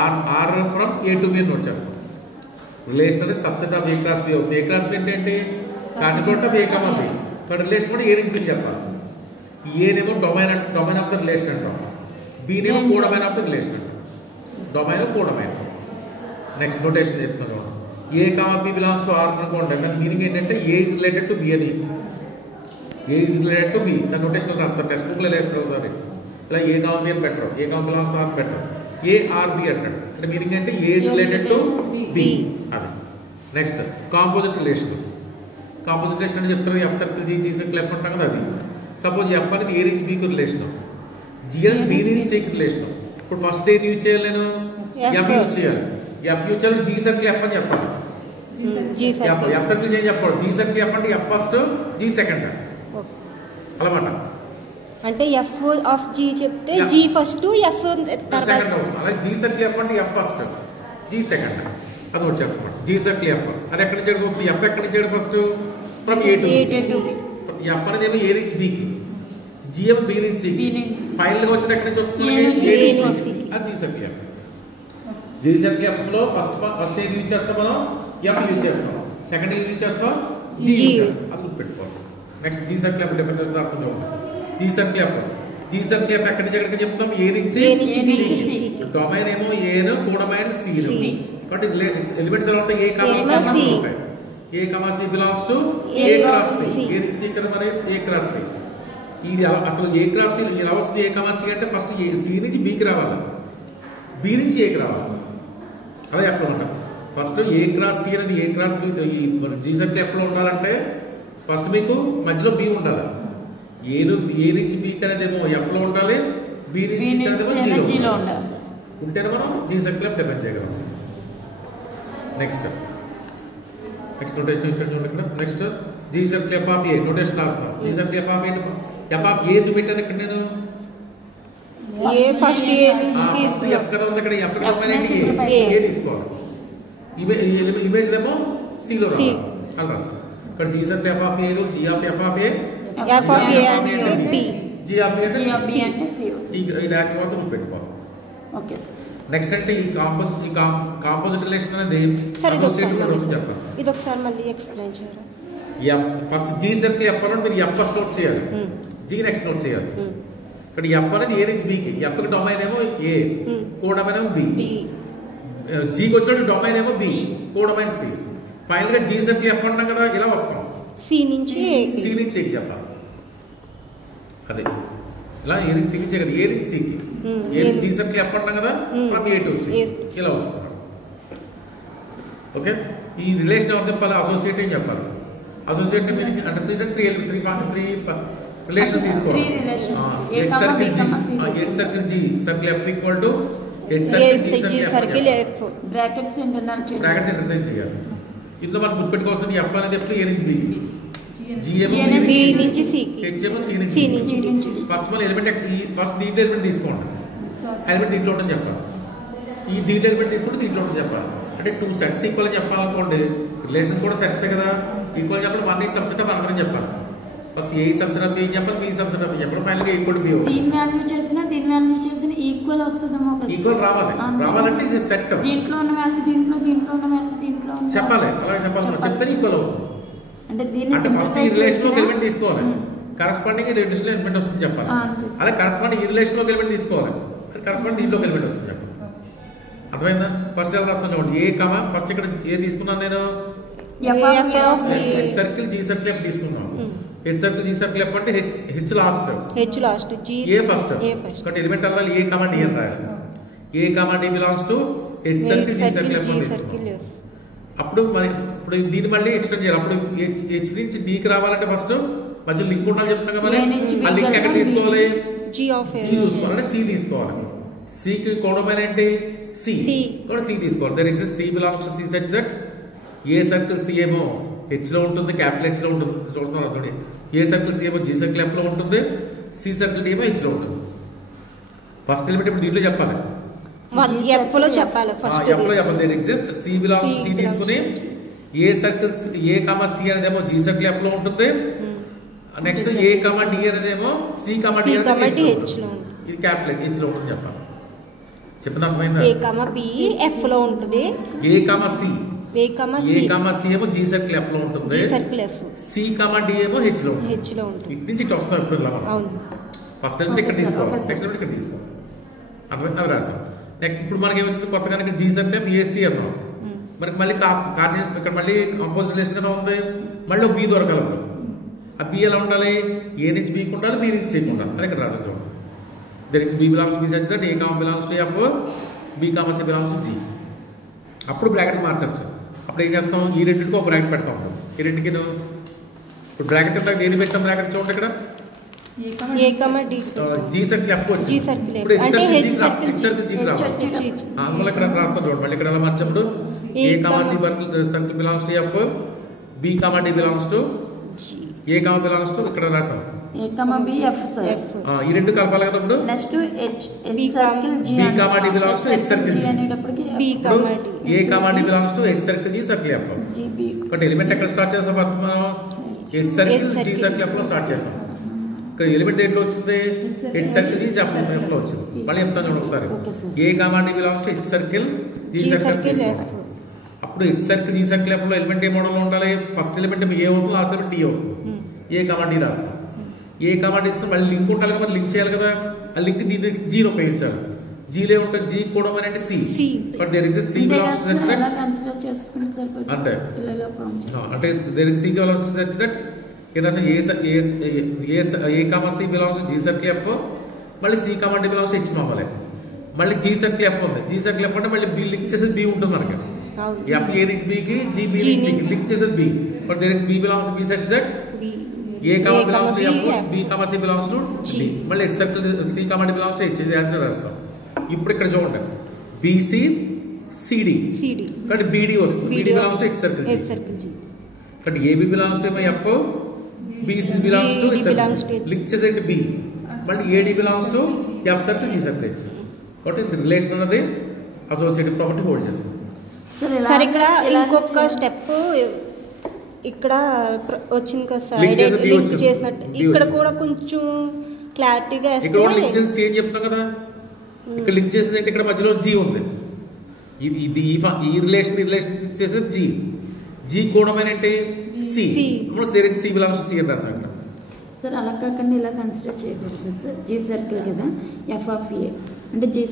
Are from A to B note చేస్తాం. Relation అనేది subset of A cross B అవుతుంది. A cross B అంటే ఏంటి? Contribute of A comma B. కాబట్టి relation కూడా ఏ నుంచి బి చెప్పాలి. ఏనేమో డొమైన్ ఆఫ్ ద రిలేషన్ అంటాం, బీనేమో కోడమైన్ ఆఫ్ ద రిలేషన్ అంటాం. Domain codomain. నెక్స్ట్ నోటేషన్ చెప్తున్నాను. A comma B belongs to R అనుకోండి. దాని మీనింగ్ ఏంటంటే A is related to B అని. A is related to B దాని నోటేషన్ రాస్తారు. టెక్స్ట్ బుక్లో వేస్తారు ఒకసారి. ఇలా ఏ కామా బి అని పెట్టరు, A comma belongs to R పెట్టరు, ఏ ఆర్ బి అంటాడు. అంటే మీనింగ్ అంటే A is related to B అది. Next composite relation. Composite relation అంటే చెప్తారు F circle G circle F అంటాం కదా అది. సపోజ్ ఎఫ్ అనేది ఏ నుంచి బీకి రిలేషన్, జీ అనేది బీ నుంచి సికి రిలేషన్. ఇప్పుడు ఫస్ట్ దేని యూజ్ చేయాలి? నేను ఎఫ్ యూజ్ చేయాలి. ఎఫ్ యూజ్ చేయాలి జీ సర్కిల్ ఎఫ్ అని చెప్పాలి. ఎఫ్ సర్కిల్ చేంజ్ చెప్పాలి. జీ సర్కిల్ ఎఫ్ అంటే ఎఫ్ ఫస్ట్ జీ సెకండ్ అలామాట. అంటే ఎఫ్ ఆఫ్ జీ చెప్తే జీ ఫస్ట్ ఎఫ్ సెకండ్. అలాగే జీ సర్కిల్ ఎఫ్ అంటే ఎఫ్ ఫస్ట్ జీ సెకండ్ అది వచ్చేస్తాం. జీ సర్కిల్ ఎఫ్ అది ఎక్కడి నుంచి చేయడం? ఎఫ్ ఎక్కడి నుంచి చేయడం? First from A to B. F అనేది ఏమో ఏ నుంచి బీకి, జీ ఏమో బీ నుంచి సికి. ఫైనల్ గా వచ్చేది ఎక్కడి నుంచి వస్తుంది? అది G circle F. G circle F లో ఫస్ట్ ఏది యూజ్ చేస్తాం మనం? ఎఫ్ యూజ్ చేస్తాం. సెకండ్ ఏది యూజ్ చేస్తాం? జీ యూజ్ చేస్తాం. అది గుర్తుపెట్టుకోవాలి. Next G circle F difference అర్థం అవుతుంది. జీ సర్కిల్ ఎఫ్ ఎక్కడి నుంచి ఎక్కడికి చెప్తాం? ఏ నుంచి సికి. డొమైన్ ఏమో ఏను, కోడమైన్ సీను. కాబట్టి ఎలిమెంట్స్ ఎలా ఉంటాయి? ఏ కామా సి ఉంటాయి. A comma C belongs to A cross C. A నుంచి సి కదా మరి ఏ క్రాస్ సి. ఇది అసలు ఏ క్రాస్ సి ఎలా వస్తుంది? ఏ కామా సి అంటే ఫస్ట్ సి నుంచి బీకి రావాలి, బి నుంచి ఏకి రావాలి. అలా చెప్పమంట. ఫస్ట్ ఏ క్రాస్ సి అనేది ఏ క్రాస్ బి ఈ జీ సర్కిల్ ఎఫ్ లో ఉండాలంటే ఫస్ట్ మీకు మధ్యలో బి ఉండాలి. ఏ నుంచి బీకి అనేది ఏమో ఎఫ్ లో ఉండాలి, బి నుంచి సి అనేది జీలో ఉండాలి. ఉంటేనే మనం జీ సర్కిల్ ఎఫ్ డిఫైన్ చేయగలం. నెక్స్ట్ నోటేషన్ ఇచ్చాడు చూడండి ఇక్కడ. Next G circle F of A notation రాస్తాం. G circle F of A F of A ఎందుకు పెట్టాను ఇక్కడ నేను? ఏ ఫస్ట్ ఏ నుంచి ఎఫ్ కదా ఉంది ఇక్కడ. ఎఫ్ డొమైన్ ఏంటి? ఏ తీసుకోవాలి. ఇమేజ్ ఏమో సి లో రావాలి. అలా రాస్తాం. ఇక్కడ G circle F of A G of F of A F of A అంటే బి, జీ ఆఫ్ ఏ అంటే సి. ఈ డయాగ్రమ్ మొత్తం పెట్టుకోవాలి. ఓకే. నెక్స్ట్ అంటే ఈ కాంపోజిట్ రిలేషన్ అనేది చెప్పాలి. ఇది ఒకసారి మళ్ళీ ఎక్స్ప్లెయిన్ చేయరా? F first G circle F అని మీరు ఎఫ్ ఫస్ట్ నోట్ చేయాలి, జీ నెక్స్ట్ నోట్ చేయాలి. ఇక్కడ ఎఫ్ అనేది ఏ నుంచి బీకి. ఎఫ్ డొమైన్ ఏమో ఏ, కోడమైన్ ఏమో బి. జీకి వచ్చినట్టు డొమైన్ ఏమో బి, కోడమైన్ సి. ఫైనల్ గా జీ సర్కిల్ ఎఫ్ అంటాం కదా, ఇలా వస్తాం. సి నుంచి ఏకి చెప్పాలి. అదే ఇలా ఏ నుంచి సికి చేయగలదు. ఏ నుంచి సికి, ఏ నుంచి జీ సర్కిల్ ఎఫ్ అంటాం కదా, ఫ్రమ్ ఏ టు సి ఇలా వస్తున్నాడు. ఓకే. ఈ రిలేషన్ ఎవరు చెప్పాలి? అసోసియేట్ అని చెప్పాలి. Associate meaning understand three relation తీసుకోవాలి. H circle G circle F equal to H circle F brackets interchange చేయాలి. ఇందులో మనం గుర్తుపెట్టుకోవాల్సింది ఎఫ్ అనేది ఎప్పుడు ఏ నుంచి బి, జీ ఏమో బి నుంచి సి, హెచ్ ఏమో సి నుంచి. ఫస్ట్ మన ఎలిమెంట్ ఫస్ట్ దీంట్లో ఎలిమెంట్ తీసుకోండి. ఎలిమెంట్ దీంట్లో ఉంటుందని చెప్పాలి. ఈ దీంట్లో ఎలిమెంట్ తీసుకుంటే దీంట్లో ఉంటుందని చెప్పాలి. అంటే టూ సెట్స్ ఈక్వల్ అని చెప్పాలనుకోండి. రిలేషన్స్ కూడా సెట్సే కదా. ఈక్వల్ చెప్పాలి. వన్ ఈ సబ్సెట్ ఆఫ్ అనదర్ అని చెప్పాలి. First A subset of B అని చెప్పాలి, బి సబ్సెట్ ఆఫ్ బి చెప్పాలి. ఫైనల్ గా ఈక్వల్ బి. దీని వాల్యూ చేసినా ఈక్వల్ వస్తుందేమో. ఈక్వల్ రావాలంటే ఇది సెట్. దీంట్లో ఉన్న వాల్యూ దీంట్లో ఉన్న వాల్యూ దీంట్లో చెప్పాలి. అలా చెప్పాలి. చెప్తే ఈక్వల్ అవుతుంది. అంటే ఫస్ట్ ఈ రిలేషన్ లో ఎలిమెంట్ తీసుకోవాలి, కరస్పాండింగ్ ఈ రిలేషన్ లో ఎలిమెంట్ వస్తుంది చెప్పాలి. అదే కరస్పాండింగ్ ఈ రిలేషన్ లో ఎలిమెంట్ తీసుకోవాలి, అది కరస్పాండింగ్ దీంట్లో ఎలిమెంట్ వస్తుంది చెప్పాలి. అర్థమైందా? ఫస్ట్ ఎలా రాస్తాను చూడండి. ఏ కామా ఫస్ట్ ఇక్కడ ఏ తీసుకున్నాను నేను? H circle G circle F తీసుకున్నాను. H circle G circle F అంటే H last G A first. కాబట్టి ఎలిమెంట్ అవ్వాలి ఏ కామా డి అని రాయాలి. A comma D belongs to H circle G circle F తీసుకున్నాను. అప్పుడు మరి ఇప్పుడు దీన్ని మళ్ళీ ఎక్స్టెండ్ చేయాలి. అప్పుడు హెచ్ నుంచి డీకి రావాలంటే ఫస్ట్ మధ్య లింక్ ఉండాలి చెప్తాం కదా. మరి ఆ లింక్ ఎక్కడ తీసుకోవాలి? చూసుకోవాలి. సి తీసుకోవాలి. సికి కోడమైన్ ఏంటి? సి. కూడా సి తీసుకోవాలి. There exist C belongs to C such that A circle C ఏమో హెచ్ లో ఉంటుంది, క్యాపిటల్ హెచ్ లో ఉంటుంది. చూస్తున్నారు అర్థం. ఏ సర్కిల్ సి ఏమో జీ సర్కిల్ ఎఫ్ లో ఉంటుంది, సి సర్కిల్ డి ఏమో హెచ్ లో ఉంటుంది. ఫస్ట్ ఎలిమెంట్ ఇప్పుడు దీంట్లో చెప్పాలి. ఎఫ్ లో చెప్పాలి. There exist C belongs C తీసుకుని A circle A comma C అనేదేమో జీ సర్కిల్ ఎఫ్ లో ఉంటుంది. నెక్స్ట్ ఏ కామా డి అనేదేమో సి కామా డి అనేది హెచ్ లో ఉంటుంది. ఇది క్యాపిటల్ హెచ్ లో ఉంటుంది చెప్పాలి. చెప్పిన అర్థమైందా? ఏ కమ బి ఎఫ్ లో ఉంటుంది. ఏ కమ సి ఏమో జీ సర్కిల్ ఎఫ్ లో ఉంటుంది. సి కమ డి ఏమో హెచ్ లో ఉంటుంది. ఇటు నుంచి ఇటు వస్తాం ఇప్పుడు ఇలా ఫస్ట్ ఎలిమెంట్ ఇక్కడ తీసుకోవాలి, నెక్స్ట్ ఎలిమెంట్ ఇక్కడ తీసుకోవాలి. అర్థమైంది? అది రాసాం. నెక్స్ట్ ఇప్పుడు మనకి ఏమొచ్చింది కొత్తగా ఇక్కడ జీ సర్కిల్ ఎఫ్ ఏసీ అన్నాం. మనకి మళ్ళీ కార్టేసియన్ ఇక్కడ మళ్ళీ కాంపోజిట్ రిలేషన్ కదా ఉంది, మళ్ళీ బి దొరకాలి. అప్పుడు ఆ బి ఎలా ఉండాలి? ఏ నుంచి బీకి ఉండాలి, బి నుంచి సికి ఉండాలి. అది ఇక్కడ రాసాం చూడండి. There is B belongs to B such that A comma belongs to F, B comma C belongs to G. అప్పుడు బ్రాకెట్ మార్చచ్చు. అప్పుడు ఏం చేస్తాం? ఈ రెండింటికి ఒక బ్రాకెట్ పెడతాం. ఈ రెండుకి ఇప్పుడు బ్రాకెట్ ఎంత దేని పెట్టాం? బ్రాకెట్ చూడండి ఇక్కడ జీ సర్కిల్ ఎఫ్ వచ్చింది. ఇప్పుడు హెచ్ సర్కిల్ జీ రావాలి. అందువల్ల ఇక్కడ రాస్తాం చూడండి. మళ్ళీ ఇక్కడ ఎలా మార్చినప్పుడు A comma C circle belongs to F, B comma D belongs to A comma belongs to ఇక్కడ రాసాం A comma B F sir. ఈ రెండు కలపాలి కదా. ఇప్పుడు next H circle G, B comma D belongs to H circle G అనేటప్పటికి A comma D belongs to H circle G circle F. But element ఎక్కడ start చేస్తాం? మనం H circle G circle F లో స్టార్ట్ చేస్తాం. ఇక్కడ element దేంట్లో వచ్చింది? H circle G F లో వచ్చింది. మళ్ళీ చెప్తాను చూడండి ఒకసారి. A comma D belongs to H circle G circle F. అప్పుడు H circle G circle F లో ఎలిమెంట్ ఏ మోడల్ లో ఉండాలి? ఫస్ట్ ఎలిమెంట్ ఏ అవుతుంది, లాస్ట్ ఎలిమెంట్ డి అవుతుంది. ఏ కామా డి రాస్తాం. ఏ కామా డి తీసుకుని మళ్ళీ లింక్ ఉండాలి కదా, లింక్ చేయాలి కదా. ఆ లింక్ దీన్ని జీని ఉపయోగించాలి. జీలే ఉంటుంది జీ కూడా అంటే C. But there is C belongs to such that అంటే అంటే there is C belongs to such that A comma C belongs to G circle F, మళ్ళీ C comma D belongs to H మామూలే. మళ్ళీ G circle F ఉంది. G circle F అంటే మళ్ళీ B link చేసేది B ఉంటుంది మనకి. ఎఫ్ ఏ నుంచి బికి, జీ బి నుంచి లింక్ చేసేది B. But there is B belongs to B such that A comma belongs to F, B comma C belongs to D. మళ్ళీ H circle C comma D belongs to H రాస్తాం. ఇప్పుడు ఇక్కడ చూడండి BC CD కాబట్టి BD వస్తుంది. BD belongs to H circle G. కాబట్టి AB belongs to F, BC belongs to H circle link చేసేది B. మళ్ళీ AD belongs to F circle G circle H. కాబట్టి రిలేషన్ అనేది అసోసియేటివ్ ప్రాపర్టీ హోల్డ్ చేస్తుంది. Sir ఇక్కడ ఇంకొక step ఇక్కడ వచ్చింది కదా సార్, లింక్ చేసినట్టు ఇక్కడ కూడా కొంచెం క్లారిటీగా ఇక్కడ లింక్ చేసి ఏం చెప్తాం కదా. ఇక్కడ లింక్ చేసేది అంటే ఇక్కడ మధ్యలో జీ ఉంది. ఇది ఈ రిలేషన్ చేసేది జీ. జీ కూడా అంటే C. C belongs to C అని రాసాం ఇక్కడ. సార్ అలా కాకుండా ఇలా కన్సిడర్ చేయకూడదు సార్. జీ సర్కిల్ కదా ఎఫ్ ఆఫ్ ఏ అంటే జీ